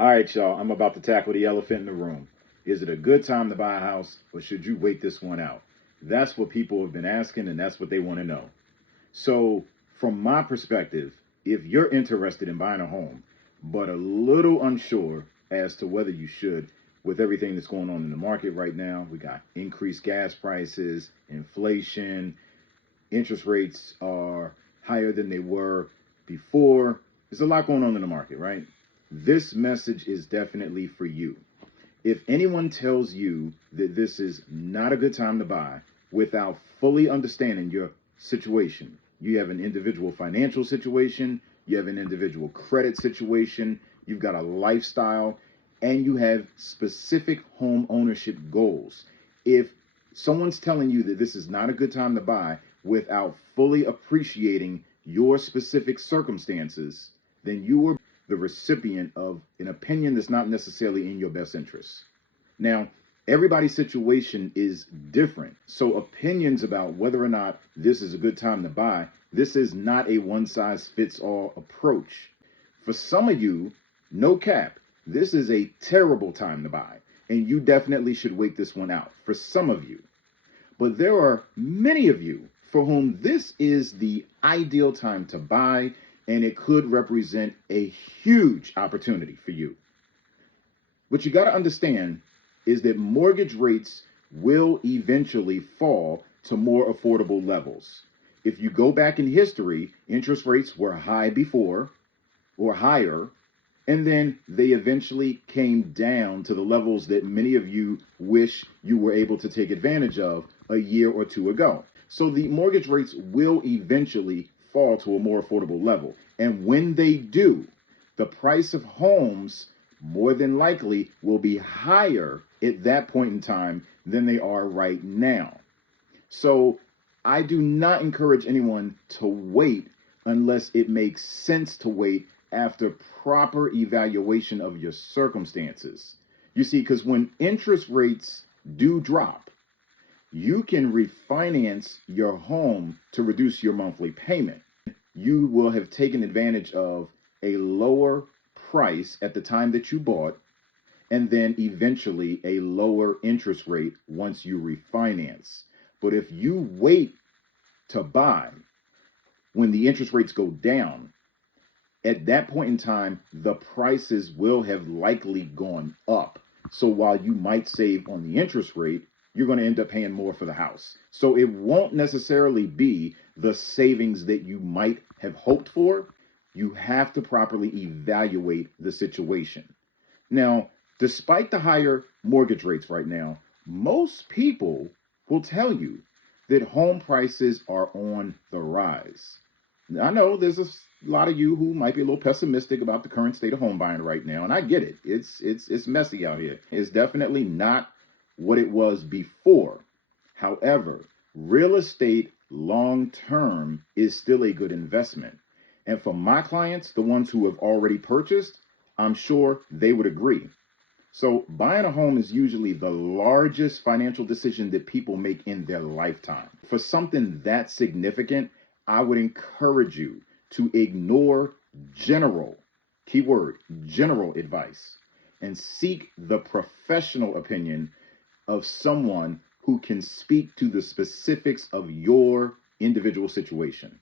All right, y'all, I'm about to tackle the elephant in the room. Is it a good time to buy a house, or should you wait this one out? That's what people have been asking, and that's what they want to know. So, from my perspective, if you're interested in buying a home, but a little unsure as to whether you should, with everything that's going on in the market right now, we got increased gas prices, inflation, interest rates are higher than they were before. There's a lot going on in the market, right? This message is definitely for you. If anyone tells you that this is not a good time to buy without fully understanding your situation, you have an individual financial situation, you have an individual credit situation, you've got a lifestyle, and you have specific home ownership goals. If someone's telling you that this is not a good time to buy without fully appreciating your specific circumstances, then you are the recipient of an opinion that's not necessarily in your best interest. Now, everybody's situation is different. So opinions about whether or not this is a good time to buy, this is not a one size fits all approach. For some of you, no cap, this is a terrible time to buy, and you definitely should wait this one out for some of you. But there are many of you for whom this is the ideal time to buy, and it could represent a huge opportunity for you. What you got to understand is that mortgage rates will eventually fall to more affordable levels. If you go back in history, interest rates were high before or higher, and then they eventually came down to the levels that many of you wish you were able to take advantage of a year or two ago. So the mortgage rates will eventually fall to a more affordable level. And when they do, the price of homes more than likely will be higher at that point in time than they are right now. So I do not encourage anyone to wait unless it makes sense to wait after proper evaluation of your circumstances. You see, because when interest rates do drop, you can refinance your home to reduce your monthly payment. You will have taken advantage of a lower price at the time that you bought, and then eventually a lower interest rate once you refinance. But if you wait to buy when the interest rates go down, at that point in time, the prices will have likely gone up. So while you might save on the interest rate, you're going to end up paying more for the house. So it won't necessarily be the savings that you might have hoped for. You have to properly evaluate the situation. Now, despite the higher mortgage rates right now, most people will tell you that home prices are on the rise. I know there's a lot of you who might be a little pessimistic about the current state of home buying right now, and I get it. It's messy out here. It's definitely not what it was before. However, real estate long term is still a good investment. And for my clients, the ones who have already purchased, I'm sure they would agree. So buying a home is usually the largest financial decision that people make in their lifetime. For something that significant, I would encourage you to ignore general, keyword, general advice, and seek the professional opinion of someone who can speak to the specifics of your individual situation.